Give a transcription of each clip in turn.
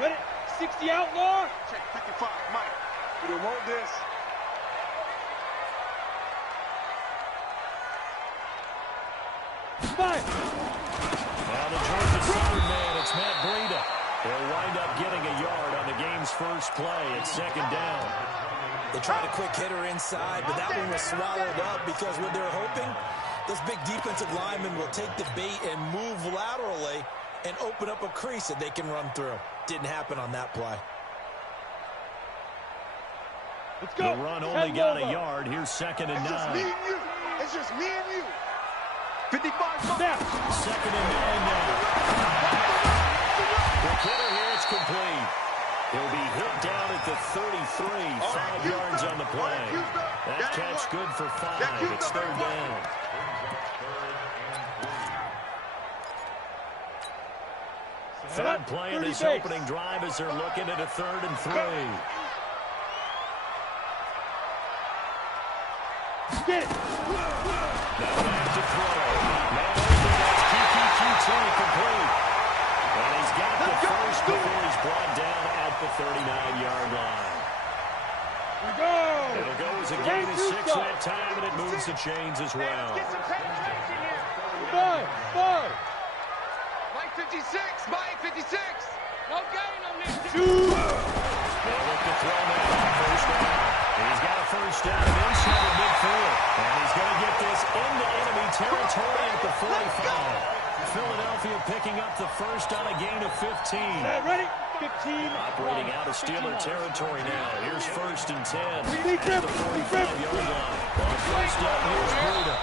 Ready? 60 outlaw. Check 55, Mike. We don't want this. Five. Now the Georgia center man, it's Matt Breida. They'll wind up getting a yard on the game's first play. It's second down. They tried a quick hitter inside, but that one was swallowed up because what they're hoping, those big defensive linemen will take the bait and move laterally and open up a crease that they can run through. Didn't happen on that play. Let's go. The run only got a yard. Here's second and 9. It's just me and you. It's just me and you. 55. Snap. Second and 9 now. The killer here, it's complete. He'll be hit down at the 33. 5 yards on the play. That catch good for 5. It's third down. Third play in this opening drive as they're looking at a 3rd and 3. Get it. Now back to throw. Now that's QQQT complete. And he's got the first before he's brought down at the 39-yard line. We go. It'll go as a gain of 6 that time, and it moves the chains as well. Get some penetration here. 5. Mike 56. Mike 56. No gain on this. 2. They'll look to throw now. First down. He's got a first down inside of midfield. And he's going to get this into enemy territory at the 45. Philadelphia picking up the first on a gain of 15. Ready? 15. Operating out of Steeler territory now. Here's first and 10 at Grip. the 45-yard line. On first down, here's Breida.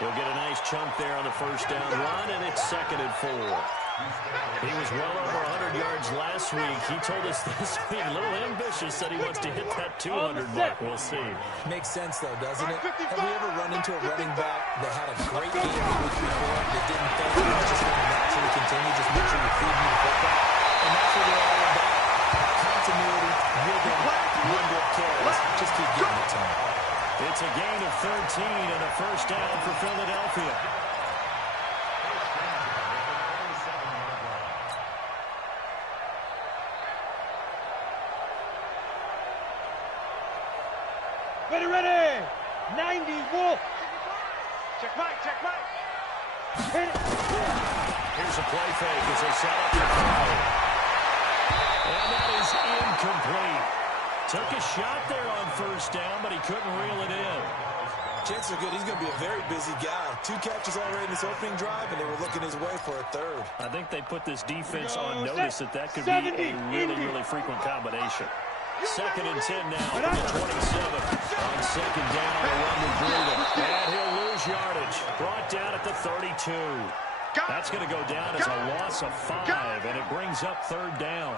He'll get a nice chunk there on the first down run, and it's second and 4. He was well over 100 yards last week. He told us this week, a little ambitious, said he wants to hit that 200 mark. We'll see. Makes sense, though, doesn't it? Have we ever run into a running back that had a great game the week before that didn't think it was just going to naturally continue? Just make sure you feed me the football. And that's what they're all about. Continuity, rhythm, number of carries. Just keep getting it to him. It's a gain of 13 and a first down for Philadelphia. Ready. 90 Wolf. Check Mike. Hit it. Here's a play fake as they set up the throw. And that is incomplete. Took a shot there on first down, but he couldn't reel it in. Chances are good. He's going to be a very busy guy. 2 catches already in this opening drive, and they were looking his way for a 3rd. I think they put this defense on notice that could be a really frequent combination. Second and 10 now from the 27. On second down, a run to Breida. And he'll lose yardage. Brought down at the 32. That's going to go down as a loss of 5, and it brings up third down.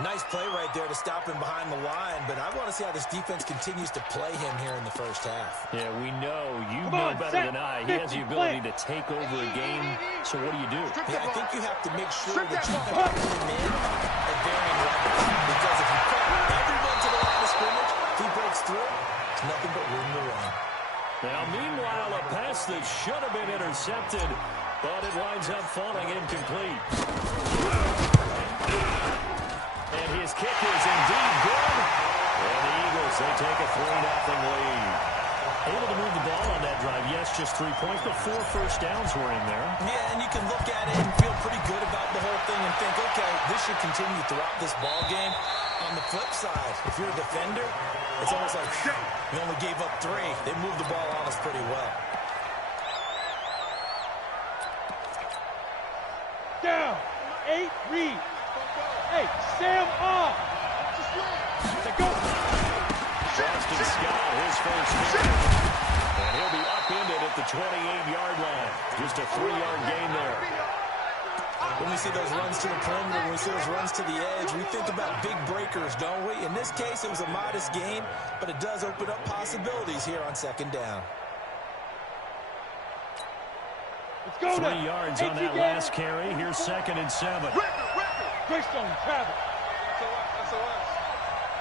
Nice play right there to stop him behind the line, but I want to see how this defense continues to play him here in the first half. Yeah, we know. You know better than I. He has the ability to take over a game, so what do you do? Yeah, I think you have to make sure that you put him in at varying levels, because if you put everyone to the line of scrimmage, if he breaks through, it's nothing but room to run. Now, meanwhile, a pass that should have been intercepted, but it winds up falling incomplete. And his kick is indeed good. And the Eagles, they take a 3-0 lead. Able to move the ball on that drive. Yes, just 3 points, but 4 first downs were in there. Yeah, and you can look at it and feel pretty good about the whole thing and think, okay, this should continue throughout this ball game. On the flip side, if you're a defender, it's almost like we only gave up 3. They moved the ball on us pretty well. Down. 8 read. Hey, Sam off. Go. Boston Scott, his first hit. And he'll be upended at the 28-yard line. Just a 3-yard gain there. When we see those runs to the perimeter, when we see those runs to the edge, we think about big breakers, don't we? In this case, it was a modest gain, but it does open up possibilities here on second down. Let's go 3 now. yards on that last carry. Here's second and 7. Greystone, travel.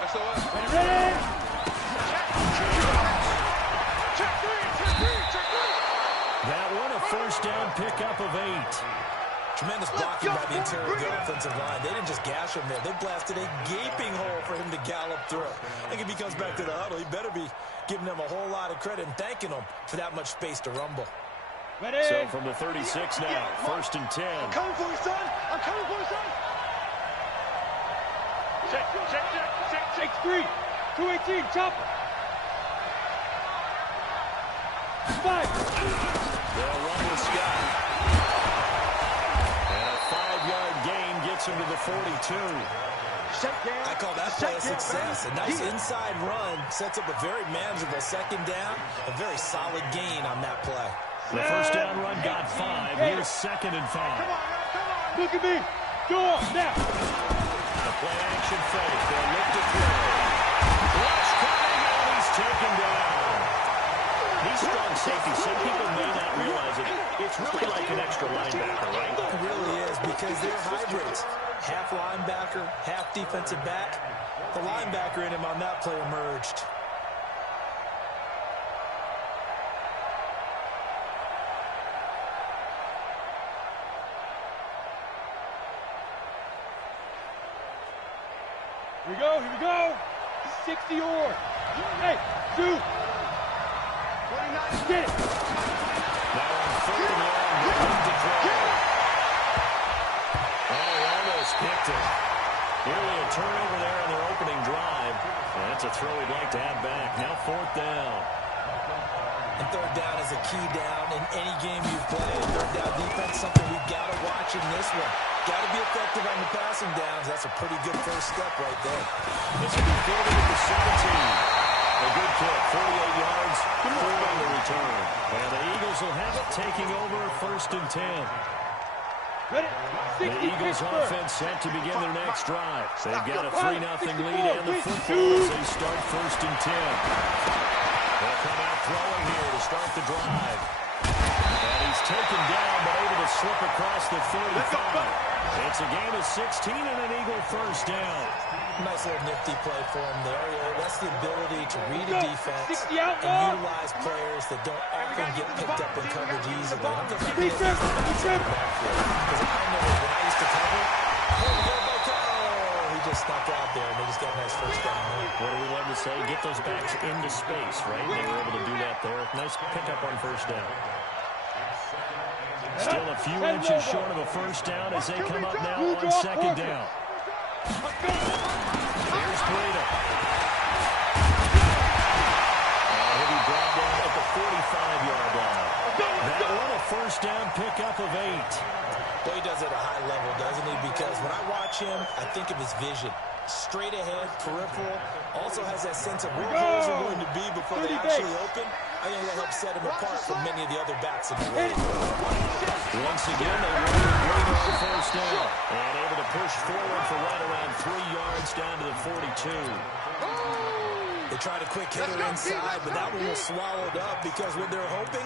SOS. Ready. Check 3. That one a first down pickup of 8. Tremendous blocking by the interior of the offensive line. They didn't just gash him there. They blasted a gaping hole for him to gallop through. I think if he comes back to the huddle, he better be giving them a whole lot of credit and thanking them for that much space to rumble. Ready? So from the 36 now, 1st and 10. I'm coming for you, son. I'm coming for you, son. Shake 3. 218. Chopper. 5. They'll run with Scott. And a 5-yard gain gets him to the 42. I call that play a success. A nice inside run sets up a very manageable 2nd down. A very solid gain on that play. The first down run got 5. Here's 2nd and 5. Look at me. Go on now. The play action fake. They'll look to throw. Rush coming, and he's taken down. He's strong safety. Some people may not realize it. It's really like an extra linebacker, right? It really is, because they're hybrids. Half linebacker, half defensive back. The linebacker in him on that play emerged. Here we go. Here we go. 60 or. Hey, 2. 29. Get it. Now on 3rd and long, looking to throw. Oh, he almost picked it. Nearly a turnover there on their opening drive. And that's a throw he'd like to have back. Now 4th down. And 3rd down is a key down in any game you've played. 3rd down defense, something we've got to watch in this one. Got to be effective on the passing downs. That's a pretty good first step right there. This will be fielded at the 17. A good kick, 48 yards, 4 on the return. And the Eagles will have it, taking over 1st and 10. Ready? The Eagles offense set to begin their next drive. They've got a 3-0 lead and the football as they start 1st and 10. They'll come out throwing here to start the drive. And he's taken down but able to slip across the 35. It's a game of 16 and an Eagle first down. Nice little nifty play for him there. That's the ability to read a defense and utilize players that don't often get picked up in coverage easily. I'm just like, because I know when I used to cover, he just snuck out there and they just got a nice first down. What do we love to say? Get those backs into space, right? They were able to do that there. Nice pickup on first down. Still a few inches short of a first down as they come up now on 2nd down. Here's Breida. And he'll be brought down at the 45-yard line. That one a first down pickup of 8. Well, he does it at a high level, doesn't he? Because when I watch him, I think of his vision. Straight ahead, peripheral. Also has that sense of where holes are going to be before they actually open. I think that helps set him apart from many of the other backs in the league. Once again, they run Breida on first down. And able to push forward for right around 3 yards down to the 42. They tried a quick hitter inside, but that one was swallowed up because what they're hoping,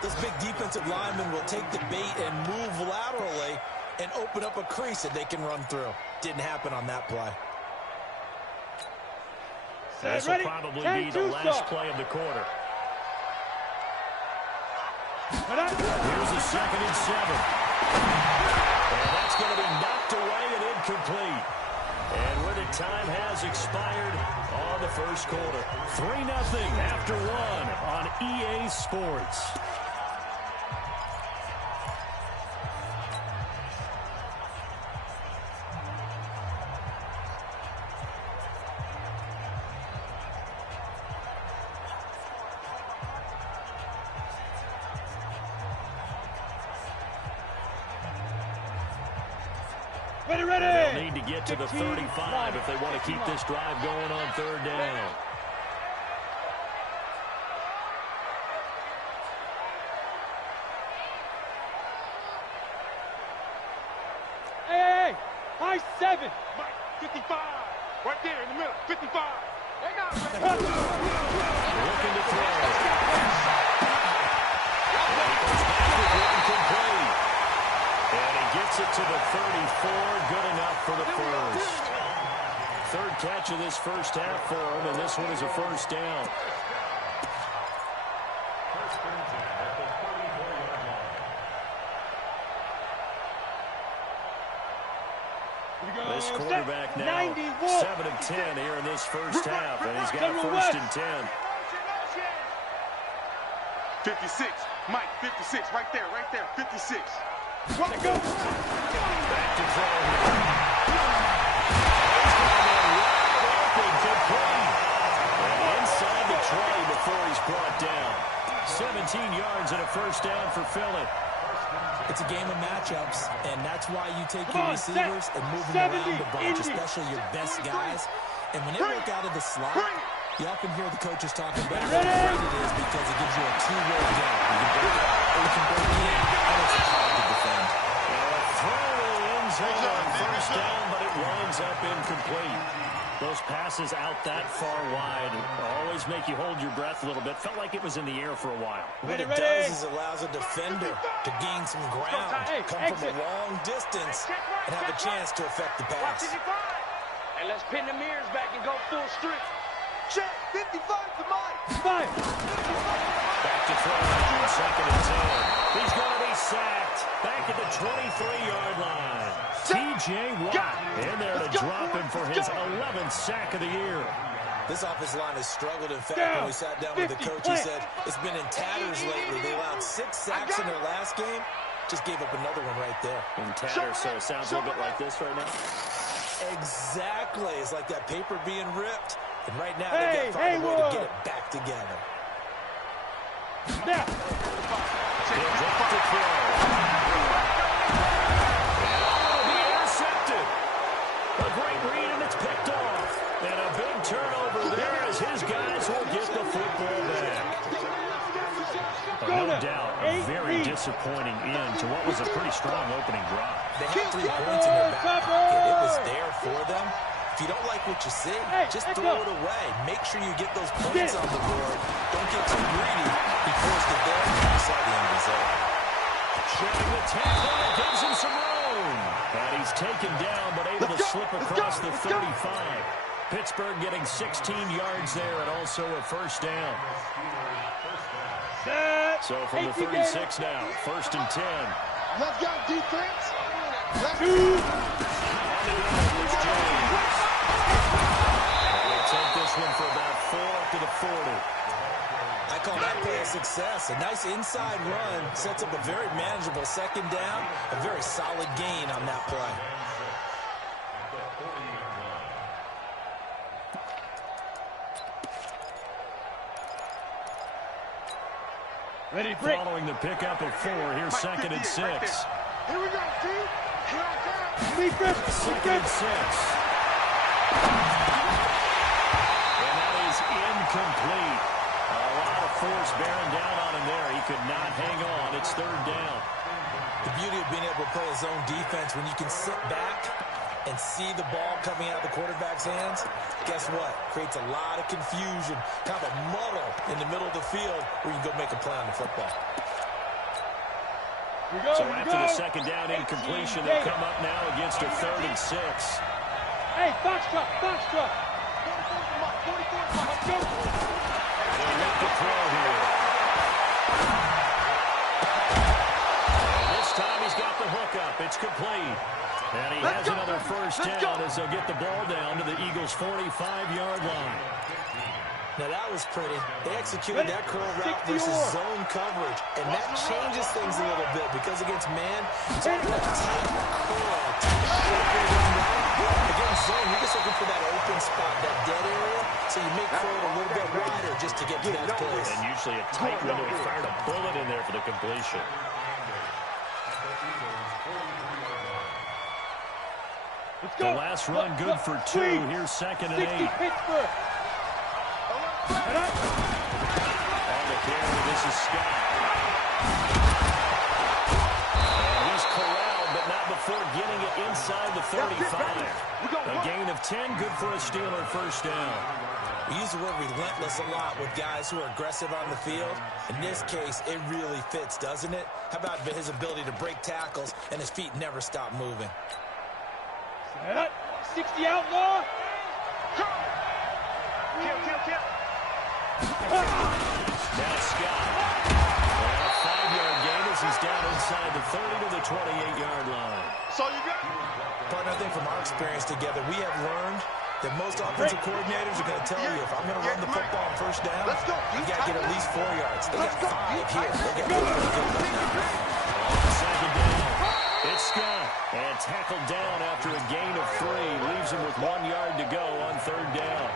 this big defensive lineman will take the bait and move laterally and open up a crease that they can run through. Didn't happen on that play. This will probably be the last play of the quarter. Here's a 2nd and 7. And that's going to be knocked away and incomplete. And where the time has expired on the first quarter. 3-0 after 1 on EA Sports. They'll need to get to the 35 if they want to keep this drive going on 3rd down. Hey, high 7. 55. Right there in the middle. 55. Looking to throw. Incomplete. And he gets it to the 34. Good enough for the first. 3rd catch of this first half for him, and this one is a first down. This quarterback now 7 of 10 here in this first half, and he's got a first and 10. 56, Mike, 56, right there, 56. What go? Back to throw here. Open, complete. And inside the tray before he's brought down. 17 yards and a first down for Philly. It's a game of matchups, and that's why you take your receivers and move them around the bunch, especially your best guys. And when they work out of the slot, you often hear the coaches talking about how great it is because it gives you a two-way game. You can break out or you can break in, and it's hard to defend. A throw to the end zone on first down, but it winds up incomplete. Those passes out that far wide always make you hold your breath a little bit. Felt like it was in the air for a while. What it does is it allows a defender to gain some ground, come from a long distance, and have a chance to affect the pass. And let's pin the mirrors back and go full strip. Check, 55 to Mike. Back to throw on second and 10. He's going to be sacked. Back at the 23-yard line. T.J. Watt in there to drop him for his 11th sack of the year. This offensive line has struggled. In fact, when we sat down with the coach, he said it's been in tatters lately. They allowed 6 sacks in their last game. Just gave up another one right there. In tatters, so it sounds a little bit like this right now. Exactly. It's like that paper being ripped. And right now, they've got to find a way to get it back together. He'll drop to throw. A great read, and it's picked off. And a big turnover there as his guys will get the football back. No doubt, a very disappointing end to what was a pretty strong opening drive. They had 3 points in their back pocket. It was there for them. If you don't like what you see, just throw it away. Make sure you get those points on the board. Don't get too greedy. He forced it there, and you saw the end result. Shedding the tackle, it gives him some room. And he's taken down, but able to slip across the 35. Pittsburgh getting 16 yards there and also a first down. So from the 36 now, first and 10. Let's go, defense. Let's go. They'll take this one for about 4 up to the 40. I call that play a success. A nice inside run sets up a very manageable second down. A very solid gain on that play. Ready, break. Following the pickup of 4, here's second and 6. Here we go, dude. Here I come. Second and 6. And that is incomplete. A lot of force bearing down on him there. He could not hang on. It's third down. The beauty of being able to play a zone defense when you can sit back and see the ball coming out of the quarterback's hands, guess what? Creates a lot of confusion, kind of a muddle in the middle of the field where you can go make a play on the football. So after the second down incompletion, they'll come up now against a third and 6. Hey, box truck. 44, let's go. They'll look to throw here. And this time he's got the hook up. It's complete. And he has another first down as they'll get the ball down to the Eagles' 45-yard line. Now that was pretty. They executed that curl route versus zone coverage, and that changes things a little bit because against man, it's all that tight curl, tight shape route. Against zone, you're just looking for that open spot, that dead area, so you make curl a little bit wider just to get to that place. And usually a tight window. He fired a bullet in there for the completion. The last run good for 2. Here's second and 8. Pittsburgh. On the carry, this is Scott. And he's corralled, but not before getting it inside the 35. A gain of 10, good for a Steeler first down. We use the word relentless a lot with guys who are aggressive on the field. In this case, it really fits, doesn't it? How about his ability to break tackles and his feet never stop moving? 60 outlaw. Kill. Now Scott. And a 5-yard gain as as he's down inside the 30 to the 28-yard line. So you got Partner, I think from our experience together, we have learned that most offensive coordinators are going to tell you, if I'm going to run the football on first down, you got to get at least 4 yards. They got 5 here. They got pretty good right now. On second down, it's Scott. And tackled down after a gain of 3. Leaves him with 1 yard to go on third down.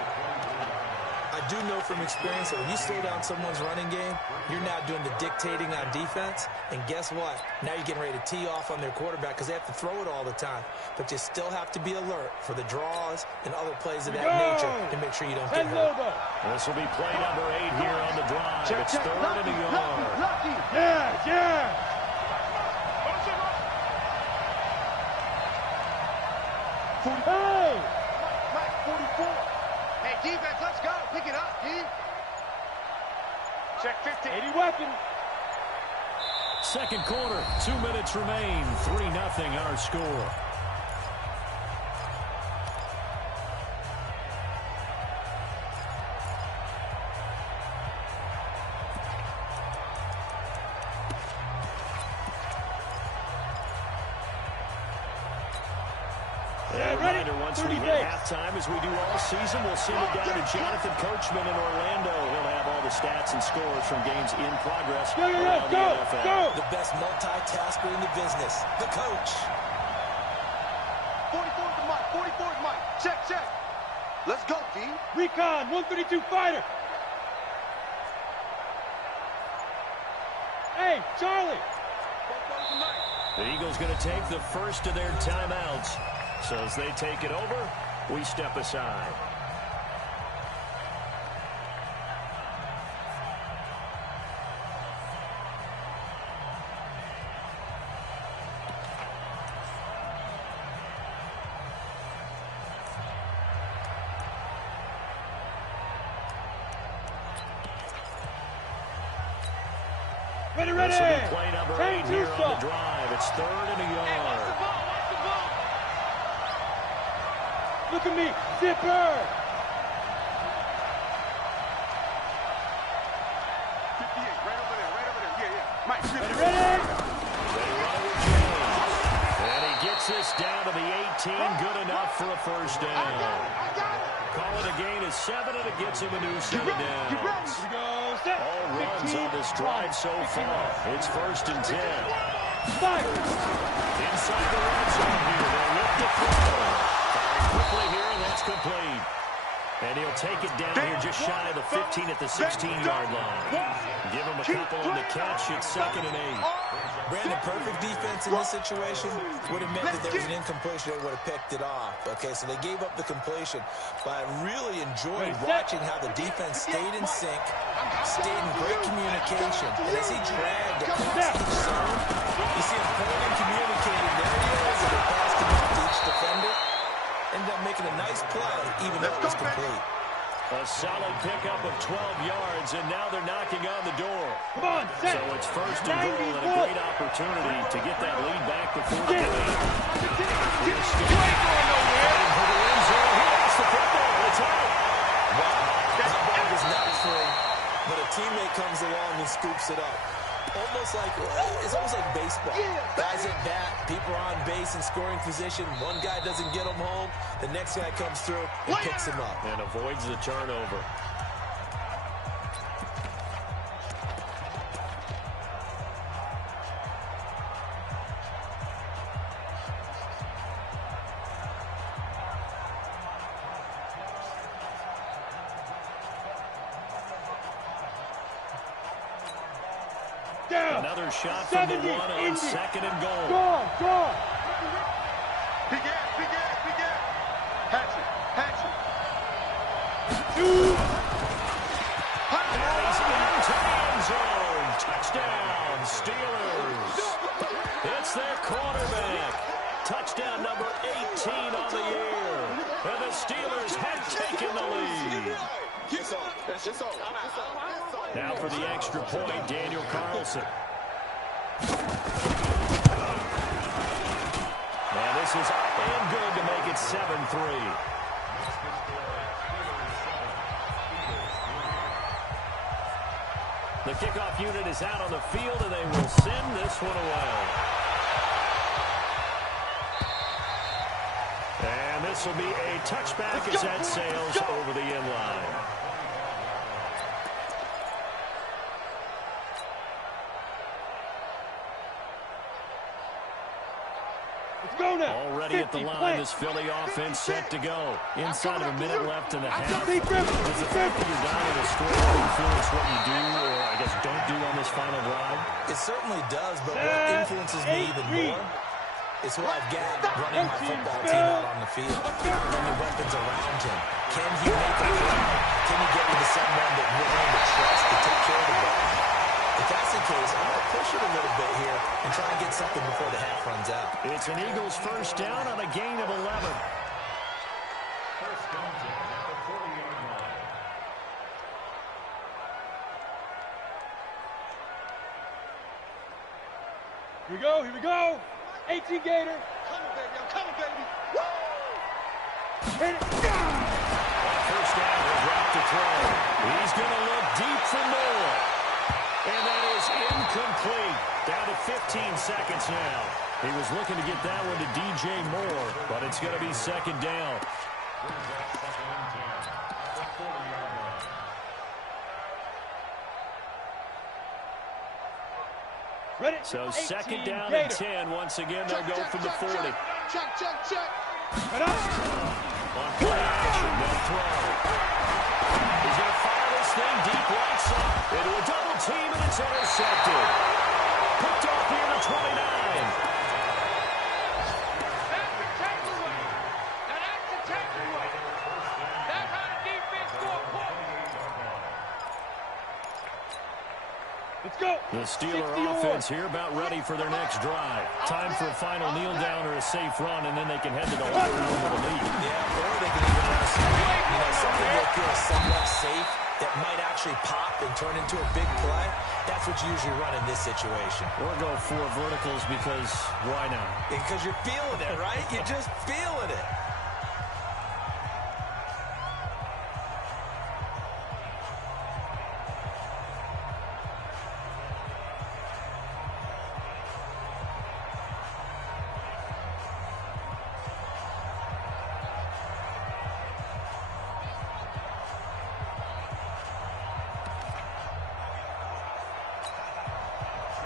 I do know from experience that when you slow down someone's running game, you're now doing the dictating on defense. And guess what? Now you're getting ready to tee off on their quarterback because they have to throw it all the time. But you still have to be alert for the draws and other plays of that nature to make sure you don't get hurt. This will be play number 8 here on the drive. It's third and a yard. Yeah. Hey! Mike, 44. Hey, defense, let's go. Pick it up, D. Check 50. 80 weapons. Second quarter, 2 minutes remain. 3-0 our score. Once we hit halftime, as we do all season, we'll send it down to Jonathan Coachman in Orlando. He'll have all the stats and scores from games in progress around the NFL. The best multitasker in the business, the coach. 44 is Mike. 44 is Mike. Check. Let's go, D. Recon, 132 fighter. Hey, Charlie. The Eagles going to take the first of their timeouts. So as they take it over, we step aside. Ready. This will be play number 8 here on the drive. It's third and a yard. Look at me, zipper! 58, right over there. Yeah. Mike, Ready? And he gets this down to the 18, good enough for a first down. I got it. Call it a gain of 7, and it gets him a new set of downs. All runs on this drive so far. It's first and 10. Fire! Inside the red zone here, they'll look to throw. Quickly here, and that's complete. And he'll take it down here just shy of the 15 at the 16-yard line. Give him a couple on the catch. It's second and 8. Brandon, perfect defense in this situation would have meant that there was an incompletion. They would have picked it off. Okay, so they gave up the completion. But I really enjoyed watching how the defense stayed in sync, stayed in great communication. And as he dragged across each zone, you see him pulling and communicating. There he is, and they passed him off to each defender. Ended up making a nice play, even though it was complete. A solid pickup of 12 yards, and now they're knocking on the door. Come on, so it's first and goal, and a great opportunity to get that lead back before the game. Here's Steve. Heading for the end zone. He lost the football. It's out. Wow, that ball was not free, but a teammate comes along and scoops it up. It's almost like baseball. Guys at bat, people are on base in scoring position. One guy doesn't get them home. The next guy comes through and picks him up. And avoids the turnover. Another shot from the one on second and goal. Go! Big ass. Hatch it. And he's into the end zone. Touchdown, Steelers. It's their quarterback. Touchdown number 18 on the year. And the Steelers have taken the lead. Now for the extra point, Daniel Carlson. And this is up and good to make it 7-3. The The kickoff unit is out on the field, and they will send this one away. And this will be a touchback as that sails over the end line. Already at the line, this Philly offense set to go. Inside of a minute left in the half. Does the fact that you're down in a score influence what you do, or I guess don't do on this final drive? It certainly does, but what influences me even more is who I've got running my football team out on the field. How many weapons around him? Can he make a play? Can he get into someone that we're going to trust to take care of the ball? If that's the case, I'm going to push it a little bit here and try and get something before the half runs out. It's an Eagles first down on a gain of 11. First down at the 40-yard line. Here we go, here we go. 18 Gator. Coming, baby, I'm coming, baby. Woo! Hit it. First down, he'll drop to throw. He's going to look deep for more. And that is incomplete. Down to 15 seconds now. He was looking to get that one to DJ Moore, but it's going to be second down. Ready? So second down and 10. Once again, they'll go from the 40. Check. Right up. On play action, they'll throw. He's going to fire this thing deep right side. Into a double team, and it's intercepted. Picked off here to 29. That's the takeaway. Now that's the takeaway. That's how the defense score points. Let's go. The Steeler offense here about ready for their next drive. Time for a final kneel down or a safe run, and then they can head to the locker room with a lead. Yeah, or they can even run a screen. Something that feels somewhat safe that might actually pop and turn into a big play. That's what you usually run in this situation. Or go for verticals because why not? Because you're feeling it, right? You're just feeling it.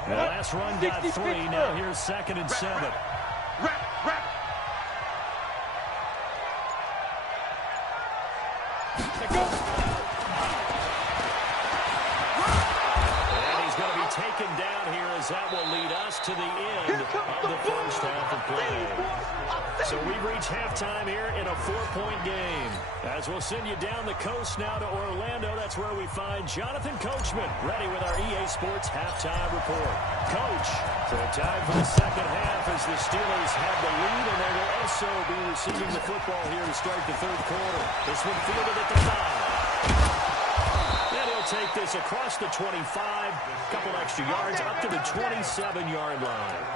The last run got 3. Now here's second and 7. Rap. Let go. And he's going to be taken down here as that will lead us to the end of the first half of play. So we've reached halftime here in a 4-point game. As we'll send you down the coast now to Orlando, that's where we find Jonathan Coachman, ready with our EA Sports halftime report. Coach, so time for the second half as the Steelers have the lead, and they will also be receiving the football here to start the third quarter. This one fielded at the 5. And he'll take this across the 25, a couple extra yards up to the 27-yard line.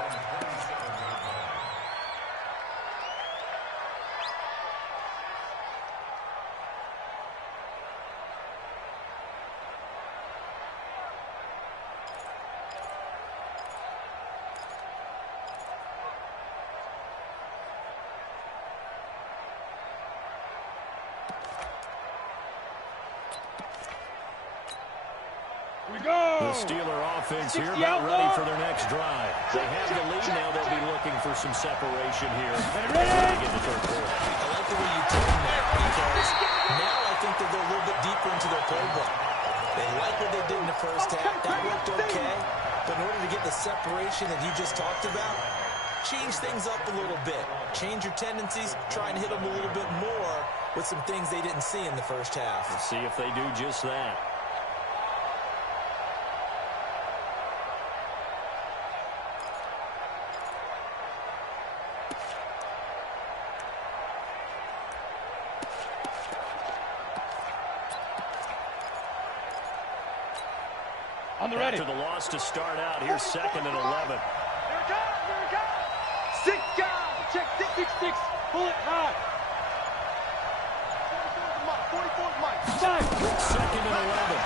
The Steeler offense here about ready for their next drive. They have the lead now. They'll be looking for some separation here as they get the third quarter. I like the way you turn that because now I think they'll go a little bit deeper into their playbook. They like what they did in the first half. That worked okay. But in order to get the separation that you just talked about, change things up a little bit. Change your tendencies. Try and hit them a little bit more with some things they didn't see in the first half. We'll see if they do just that. On the ready. After the loss to start out, here's second and 11. Here it comes. 6 guys. Check 6. Pull it high. 44's Mike. 5. Second and 11.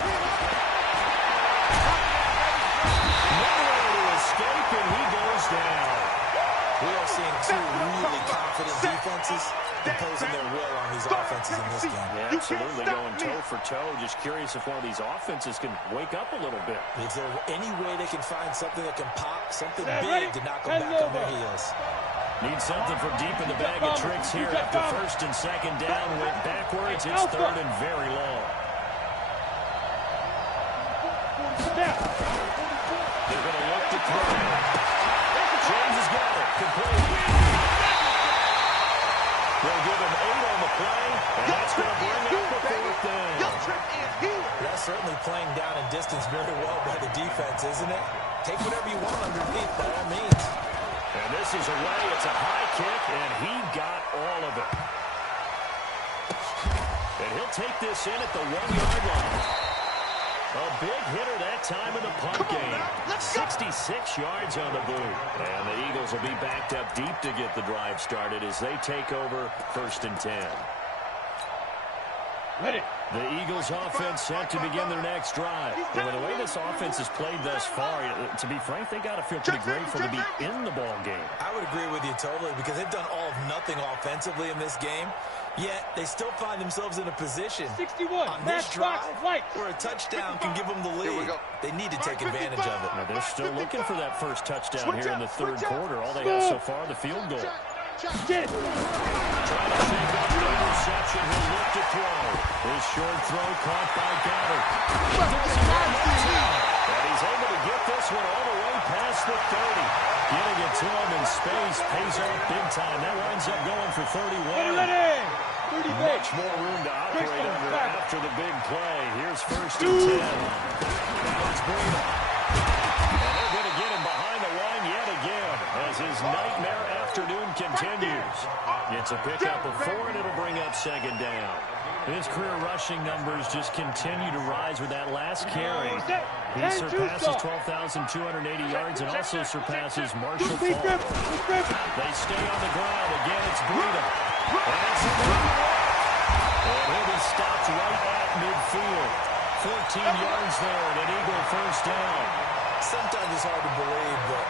two really confident defenses imposing their will on these offenses in this game. Yeah, absolutely going toe for toe. Just curious if one of these offenses can wake up a little bit. Is there any way they can find something that can pop, something big to knock them back on their heels? Need something from deep in the bag of tricks here after first and second down. Went backwards. It's third and very long. They're going to look to throw. James has got it. Complete. They'll give him 8 on the play, and that's going to bring up the fourth down. That's certainly playing down in distance very well by the defense, isn't it? Take whatever you want underneath, by all means. And this is away. It's a high kick, and he got all of it. And he'll take this in at the 1-yard line. A big hitter that time in the punt game. 66 yards on the boot. And the Eagles will be backed up deep to get the drive started as they take over first and 10. The Eagles offense set to begin their next drive. And with the way this offense has played thus far, to be frank, they got to feel pretty grateful to be in the ball game. I would agree with you totally because they've done all of nothing offensively in this game. Yet they still find themselves in a position 61 on this drive where a touchdown can give them the lead. They need to take advantage of it. Now they're still looking for that first touchdown here in the third quarter. All they have so far, the field goal. Trying to shake up the interception. He'll look to throw. His short throw caught by Goddard. And he's able to get this one all the way past the 30. Getting it to him in space pays off big time. That winds up going for 31. Much more room to operate under after the big play. Here's first and 10. Now it's Breida. And they're going to get him behind the line yet again as his nightmare afternoon continues. It's a pickup of 4, and it'll bring up second down. His career rushing numbers just continue to rise with that last carry. He surpasses 12,280 yards and also surpasses Marshall Faulk. They stay on the ground. Again, it's Breida. And he'll be stopped right at midfield. 14 yards there and an Eagle first down. Sometimes it's hard to believe, but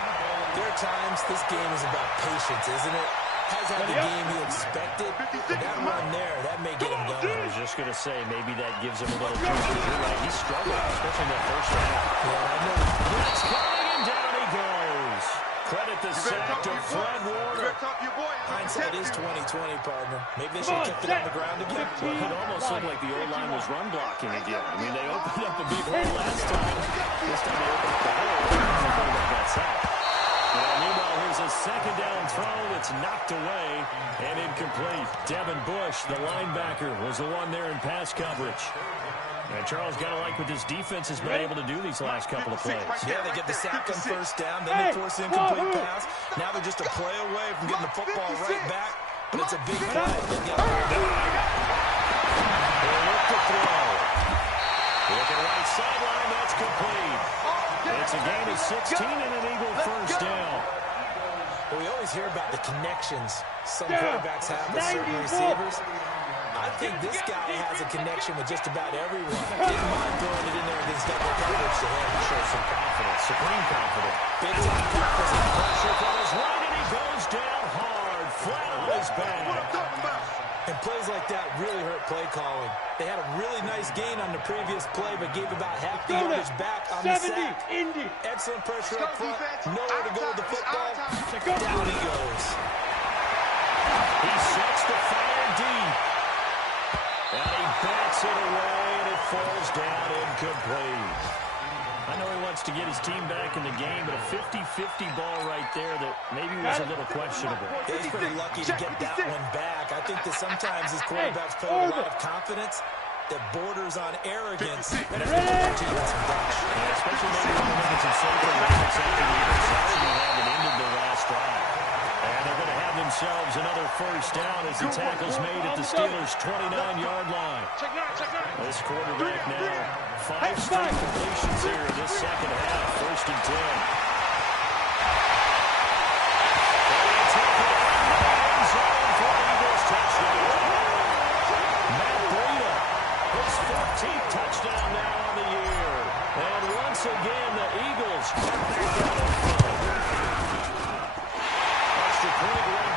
there are times this game is about patience, isn't it? Has had the game he expected, but that run there, that may get him going. I was just going to say, maybe that gives him a little juice. You're right, he struggled, especially in that first half. Yeah, I know. Blitz coming, and down he goes. Credit the sack to Fred Warner. Hindsight is 20/20, partner. Maybe they should have kept it on the ground again. Well, it almost looked like the O-line was run blocking again. I mean, they opened up a big hole last time. This time they opened up the hole. That sack. Meanwhile, here's a second down throw that's knocked away and incomplete. Devin Bush, the linebacker, was the one there in pass coverage. And Charles, got to like what this defense has been able to do these last couple of plays. Yeah, they get the sack on first down, then they force an incomplete pass. Now they're just a play away from getting the football right back, but it's a big play. They look to throw. Looking right sideline, that's complete. It's a gain of 16 and an Eagle first down. Well, we always hear about the connections some quarterbacks have with certain receivers. I think this guy has a connection with just about everyone. Didn't mind throwing it in there against double coverage to him. Shows some confidence, supreme confidence. Big time confidence. Pressure from his right, and he goes down hard, flat on his back. And plays like that really hurt play calling. They had a really nice gain on the previous play, but gave about half the yardage back on the sack. Excellent pressure up front. Nowhere to go with the football. Down he goes. He sets the fire deep. And he bats it away, and it falls down incomplete. I know he wants to get his team back in the game, but a 50-50 ball right there that maybe was a little questionable. Yeah, he's pretty lucky to get that one back. I think that sometimes his quarterbacks play with a lot of confidence that borders on arrogance. And it's especially maybe when they're making some safety moments after the interception they haven't ended the last drive. And they're going to have themselves another first down as the tackle's made at the Steelers' 29-yard line. This quarterback now 5 straight completions here in this second half. First and 10. Matt Breida, his 14th touchdown now on the year. And once again, the Eagles are back out in front. Extra point run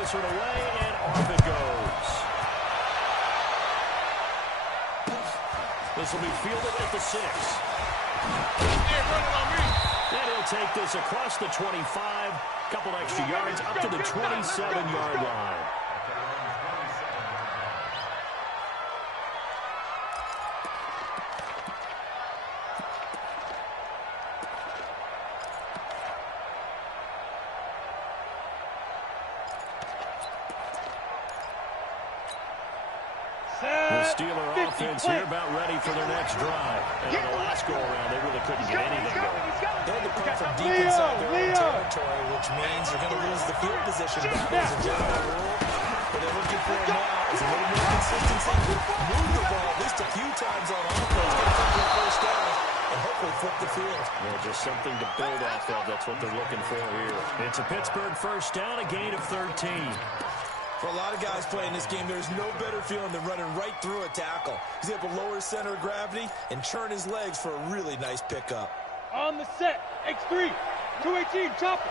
this one away, and off it goes. This will be fielded at the 6. And he'll take this across the 25, couple extra yards up to the 27-yard line. The Steeler offense here about ready for their next drive. And on the last go-around, they really couldn't get anything going. They had to punt from deep inside their own territory, which means you're going to lose the field position back as a general rule. What they're looking for now is a little more consistency. Move the ball at least a few times on offense, get a couple of first downs, and hopefully flip the field. Yeah, just something to build off of. That's what they're looking for here. It's a Pittsburgh first down, a gain of 13. For a lot of guys playing this game, there's no better feeling than running right through a tackle. He's able to lower his center of gravity and turn his legs for a really nice pickup. On the set, X3, 218, chopper.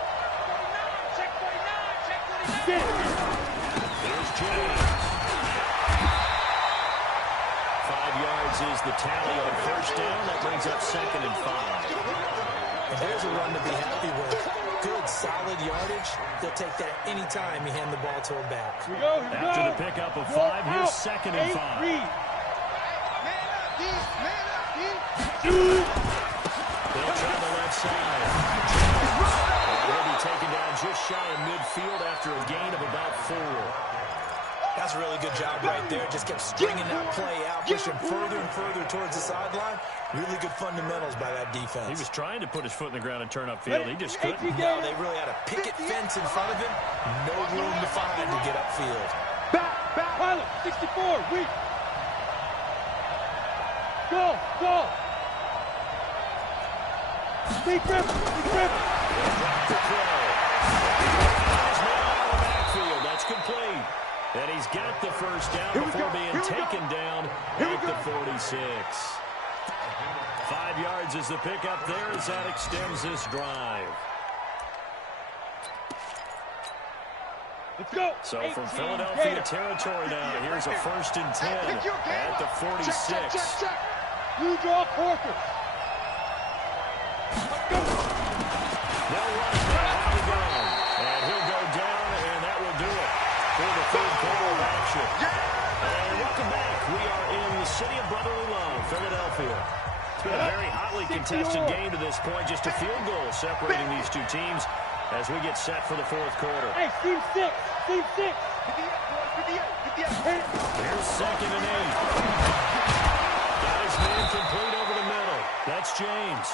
Check 49, check 49. Get it. Here's James. 5 yards is the tally on first down. That brings up 2nd and 5. And there's a run to be happy with. Good, solid yardage. They'll take that any time you hand the ball to a back. Here we go, here we After go. the pickup of 5, here's 2nd and 5. Man up, D. Man up, D. They'll try the left side. They'll be taken down just shy of midfield after a gain of about 4. That's a really good job right there. Just kept stringing that play out, pushing further and further towards the sideline. Really good fundamentals by that defense. He was trying to put his foot in the ground and turn upfield. He just couldn't. No, they really had a picket fence in front of him. No room to find to get upfield. Back, pilot, 64, weak. Go. Big grip. Drop the throw. He's now out of the backfield. That's complete. And he's got the first down before being taken down at the 46. 5 yards is the pickup there as that extends this drive. Let's go. So from Philadelphia territory now, here's a 1st and 10 at the 46. You draw quarters. They'll run it now. Out he goes. And he'll go down, and that will do it for the 3rd quarter of action. And welcome back. We are in the city of brotherly love, Philadelphia. It's been a very hotly contested game to this point. Just a field goal separating these two teams as we get set for the 4th quarter. Hey, team 6. Here's 2nd and 8. Got his man complete over the middle. That's James.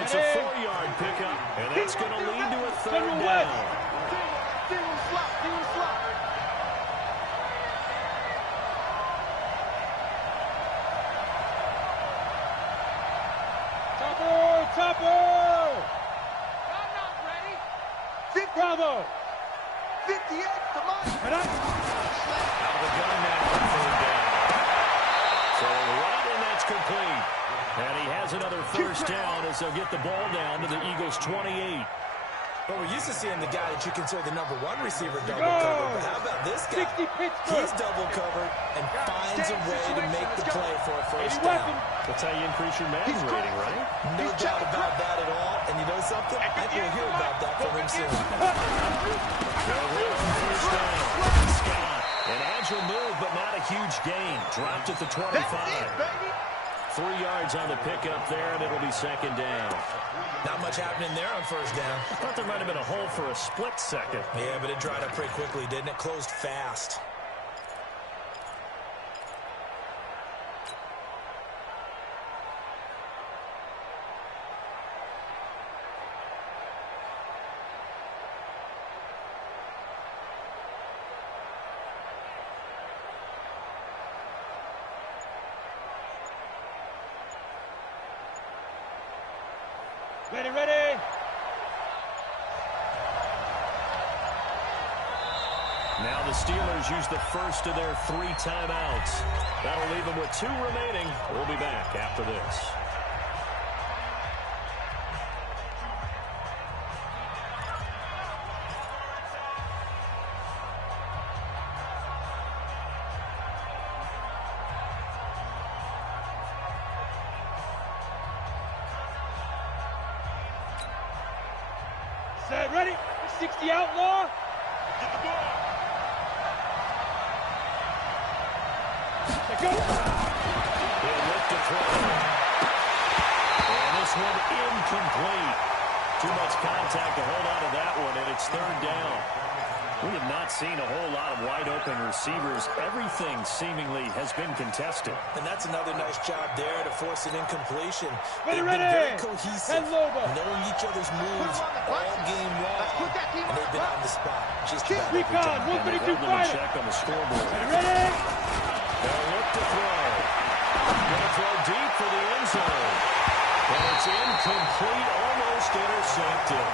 It's a 4-yard pickup, and that's going to lead to a 3rd down. Chopper. I'm not ready. Bravo. 58, come on. Right up. Out of the gun now on 3rd down. So right, and that's complete. And he has another first down as they'll get the ball down to the Eagles' 28. But we're used to seeing the guy that you consider the #1 receiver double covered. But how about this guy? 60 Pittsburgh. He's double covered and finds a way to make the play for a first down. That's how you increase your Madden rating, right? No doubt about that at all. And you know something? I think we'll hear about that from him soon. First down. Scott. An agile move, but not a huge gain. Dropped at the 25. 3 yards on the pickup there, and it'll be 2nd down. Not much happening there on first down. I thought there might have been a hole for a split second. Yeah, but it dried up pretty quickly, didn't it? Closed fast. Ready. Now the Steelers use the first of their 3 timeouts. That'll leave them with 2 remaining. We'll be back after this. Set, ready? 60 outlaw. Get the ball. Set, go. He'll look to throw. And this one incomplete. Too much contact to hold on to that one, and it's third down. We have not seen a whole lot of wide-open receivers. Everything seemingly has been contested. And that's another nice job there to force an incompletion. Ready, They've been very ready. cohesive, knowing each other's moves all game long, and they've been on the spot just about every Recon, time. 132 Hold them in fighter. check on the scoreboard. Ready? They'll look to throw. Going to throw deep for the end zone. And it's incomplete, almost intercepted.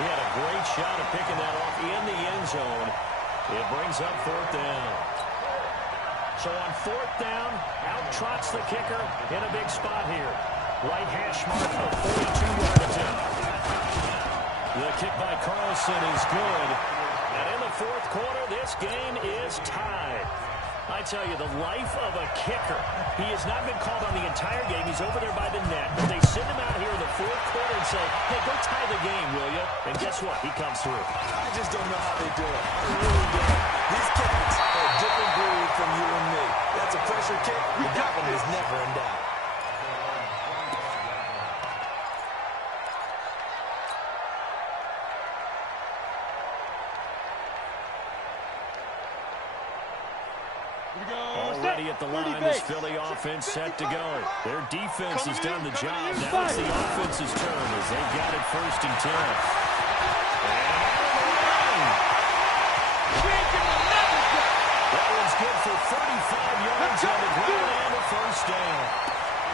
He had a great shot at picking that off in the end zone. It brings up fourth down. So on fourth down, out trots the kicker in a big spot here. Right hash mark of 42-yard attempt. The kick by Carlson is good. And in the fourth quarter, this game is tied. I tell you, the life of a kicker. He has not been called on the entire game. He's over there by the net. But they send him out here in the fourth quarter and say, hey, go tie the game, will you? And guess what? He comes through. I just don't know how they do it. I really don't. These cats are a different breed from you and me. That's a pressure kick, but that one is never in doubt. Already at the line, this Philly offense set to go. Their defense has done the job. Now it's the offense's turn as they've got it 1st and 10. That one's good for 35 yards on the ground and a first down.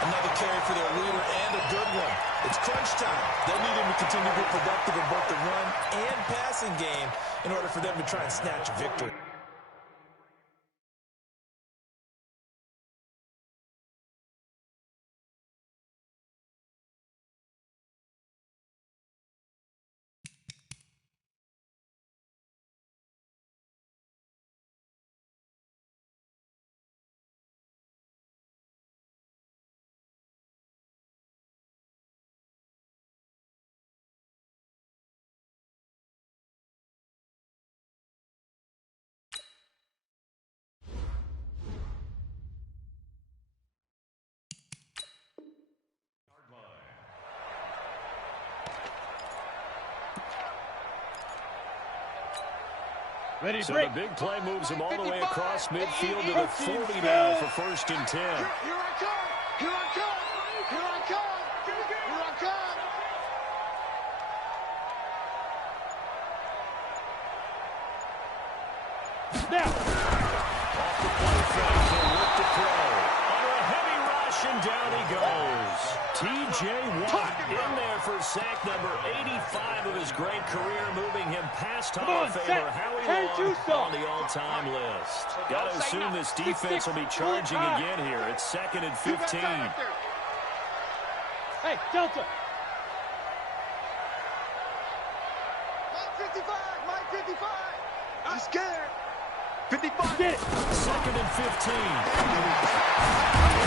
Another carry for their leader and a good one. It's crunch time. They'll need him to continue to be productive in both the run and passing game in order for them to try and snatch a victory. Ready, So break. the big play moves him all the way across midfield to the 40 now for 1st and 10. Here I come. Here I come. Here I come. Here I come. Now. Off the play fake, he'll look to throw. Under a heavy rush, and down he goes. T.J. Watt in there for sack number 85 of his great career, moving him past Hall of Famer Howie Long on the all-time list. Got to assume this defense will be charging again here. It's 2nd and 15. Hey, Delta. Mike 55. Mike 55. I'm scared. 55. Get it. 2nd and 15.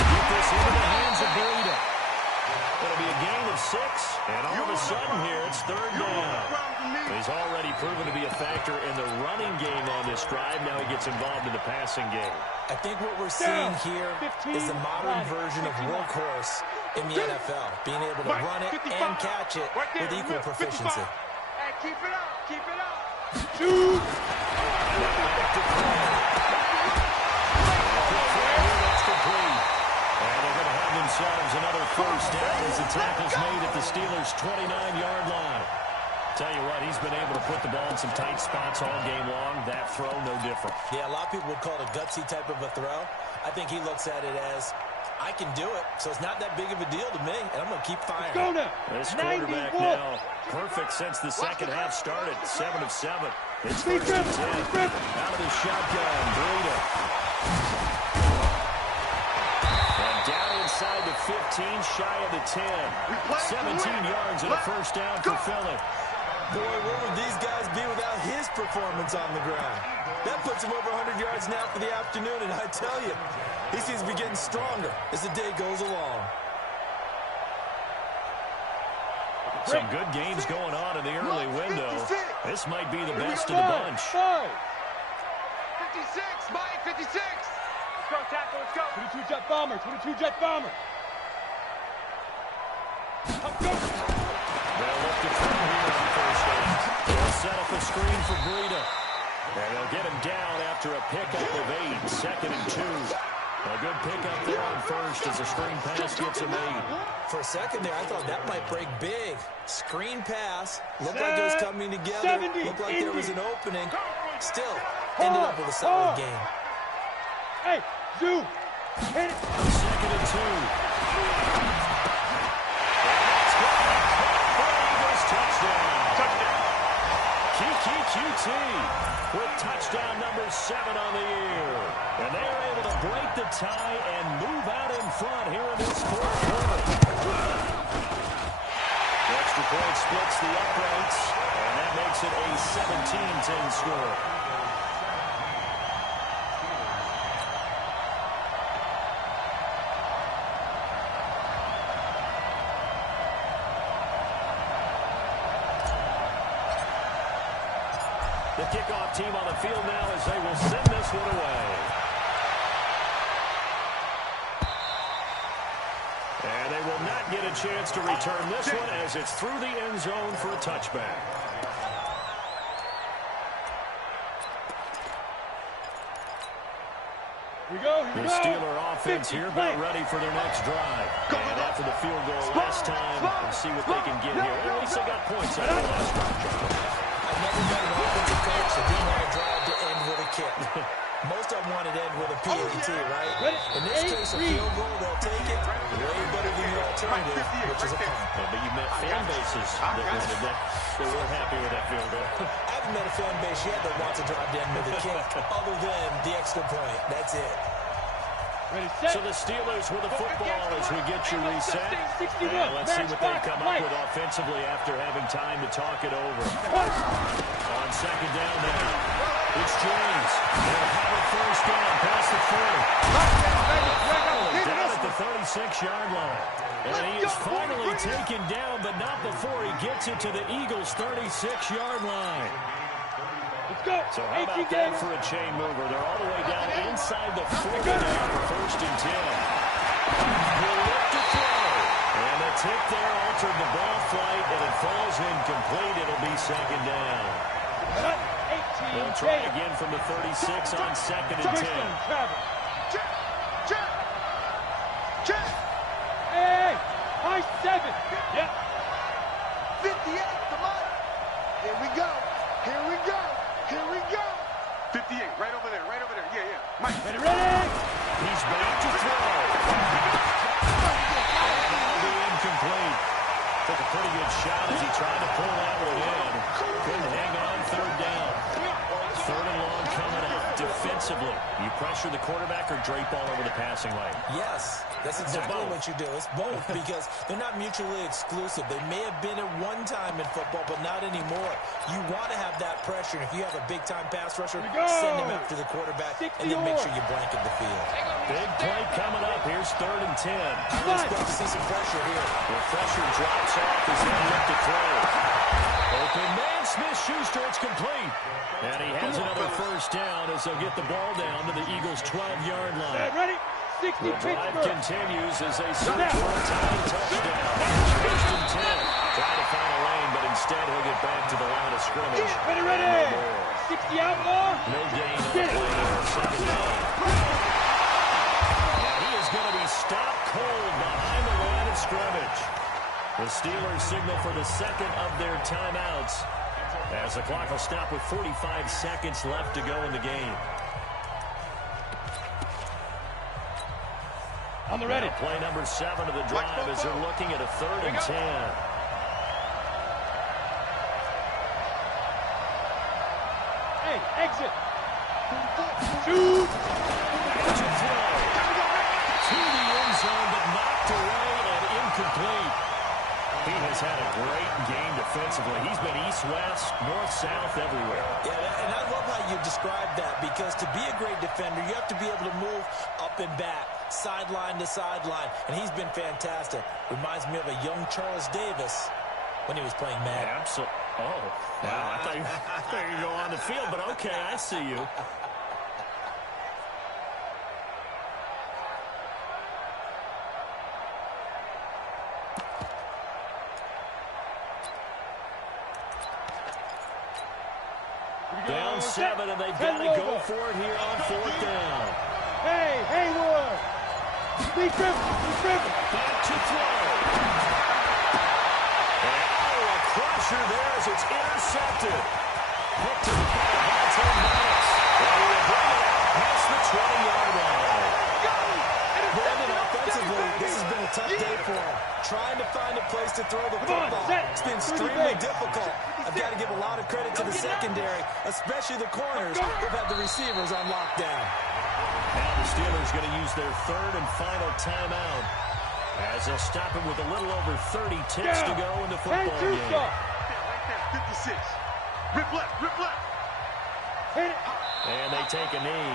Get this into the hands of Breida. It'll be a gain of 6, and all of a sudden here, it's 3rd down. He's already proven to be a factor in the running game on this drive. Now he gets involved in the passing game. I think what we're seeing here is the modern version of workhorse in the NFL, being able to run it and catch it with equal proficiency. Hey, keep it up. Keep it up. Shoot. Back to throw. That's complete. And they're going to have themselves another first down as the tackle's made at the Steelers' 29-yard line. Tell you what, he's been able to put the ball in some tight spots all game long. That throw, no different. Yeah, a lot of people would call it a gutsy type of a throw. I think he looks at it as, I can do it, so it's not that big of a deal to me, and I'm going to keep firing. Go now. This quarterback now perfect since the second half started. 7 of 7. It's 1st and 10. Out of the shotgun, Breida. And down inside the 15, shy of the 10. 17 yards and a first down for Philly. Boy, where would these guys be without his performance on the ground? That puts him over 100 yards now for the afternoon, and I tell you, he seems to be getting stronger as the day goes along. Some good games going on in the early window. This might be the best of the bunch. 56, Mike, 56. Let's go, tackle, let's go. 22 jet bomber, 22 jet bomber. Up, go. They'll look to throw here on first down. They'll set up a screen for Breida. And they'll get him down after a pickup of 8, 2nd and 2. A good pickup there on first as a screen pass gets him 8. For a second there, I thought that might break big. Screen pass. Looked like it was coming together. 70, Looked like there was an opening. Still, ended up with a solid game. Hey, Zoo. Hit it. 2nd and 2. Kiki QT with touchdown number 7 on the year. And they are able to break the tie and move out in front here in this fourth quarter. The extra point splits the uprights, and that makes it a 17-10 score. The kickoff team on the field now as they will send this one away. And they will not get a chance to return this one as it's through the end zone for a touchback. Here we go, The Steeler offense here about ready for their next drive. And after the field goal last time, we'll see what they can get here. At least they got points out of the last drive. I've never been an offensive coach that didn't want to drive to end with a kick. Most of them want to end with a PAT, right? In this case, a field goal, they'll take it. Way better than the alternative, which is a punt. Yeah, but you met fan bases that wanted that. They weren't happy with that field goal. I haven't met a fan base yet that wants to drive to end with a kick, other than the extra point. That's it. Ready, set. So the Steelers with the football as we get you reset. 61. And let's see what they Match come box, up with offensively after having time to talk it over. On second down now, it's James. They'll have a first down past the 40. Down at the 36-yard line. And he is finally taken down, but not before he gets it to the Eagles' 36-yard line. Let's go. So how about that for a chain mover? They're all the way down inside the 40 now for first and 10. He'll look to throw. And the tip there altered the ball flight, and it falls incomplete. It'll be second down. They'll try again from the 36 on second and 10. Check. Hey, high 7. Yep. 58, come on. Here we go. 58, right over there. Yeah. Mike. Ready. He's back to throw. That'll be incomplete. Took a pretty good shot as he tried to pull that one in. Couldn't hang on, third down. Third and long coming up defensively. You pressure the quarterback or drape all over the passing lane? Yes, that's exactly what you do. It's both because they're not mutually exclusive. They may have been at one time in football, but not anymore. You want to have that pressure. If you have a big-time pass rusher, send him after the quarterback, and then make sure you blanket the field. Big play coming up. Here's third and 10. I would expect to see some pressure here. The pressure drops off as they look to throw. Open man, Smith-Schuster, it's complete. And he has another first down as they'll get the ball down to the Eagles' 12-yard line. Ready? 60 The drive Pittsburgh. continues as they search for a tying touchdown. First and 10. Try to find a lane, but instead he'll get back to the line of scrimmage. Ready. No more. 60 outlaw. No gain on the play there. Second down. Now he is going to be stopped cold behind the line of scrimmage. The Steelers signal for the second of their timeouts as the clock will stop with 45 seconds left to go in the game. On the ready. Now play number 7 of the drive as they're looking at a third and 10. Hey, exit. Shoot. To throw. To the end zone, but knocked away and incomplete. He has had a great game defensively. He's been east-west, north-south, everywhere. Yeah, and I love how you described that because to be a great defender, you have to be able to move up and back, sideline to sideline, and he's been fantastic. Reminds me of a young Charles Davis when he was playing Madden. Absolutely. Oh, wow. I thought you were going to go on the field, but okay, I see you. Down 7, and they've got to go for it here on 4th down. Hey, Haywood! Be driven! Back to throw. And, oh, a crusher there as it's intercepted. Picked up by Devontae Maddox. And he will bring it out past the 20-yard line. Brandon, offensively, this has been a tough day for him. Trying to find a place to throw the football. It's been extremely difficult. I've got to give a lot of credit to the secondary, especially the corners who've had the receivers on lockdown. Now the Steelers going to use their 3rd and final timeout as they'll stop it with a little over 30 ticks to go in the football game. Right there, 56. Rip left. hit it. And they take a knee.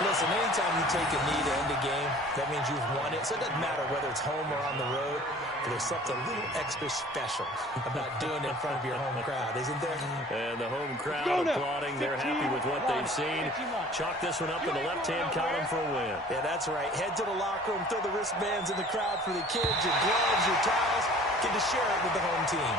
Listen, anytime you take a knee to end a game, that means you've won it. So it doesn't matter whether it's home or on the road, but there's something a little extra special about doing it in front of your home crowd, isn't there? And the home crowd applauding. They're happy with what they've seen. Chalk this one up in the left-hand column for a win. Yeah, that's right. Head to the locker room, throw the wristbands in the crowd for the kids, your gloves, your towels. Get to share it with the home team.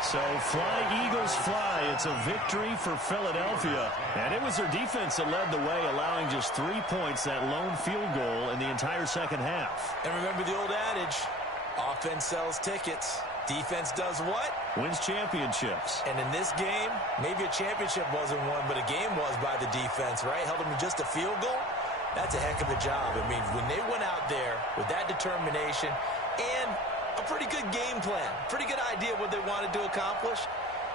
So fly, Eagles, fly. It's a victory for Philadelphia. And it was their defense that led the way, allowing just 3 points, that lone field goal in the entire second half. And remember the old adage, offense sells tickets. Defense does what? Wins championships. And in this game, maybe a championship wasn't won, but a game was by the defense, right? Held them to just a field goal. That's a heck of a job. I mean, when they went out there with that determination and a pretty good game plan, pretty good idea of what they wanted to accomplish,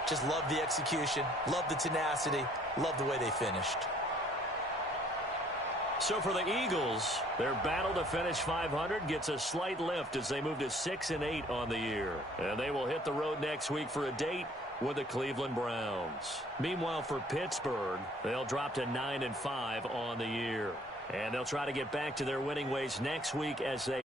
just love the execution, love the tenacity, love the way they finished. So for the Eagles, their battle to finish 500 gets a slight lift as they move to 6-8 on the year. And they will hit the road next week for a date with the Cleveland Browns. Meanwhile, for Pittsburgh, they'll drop to 9-5 on the year. And they'll try to get back to their winning ways next week as they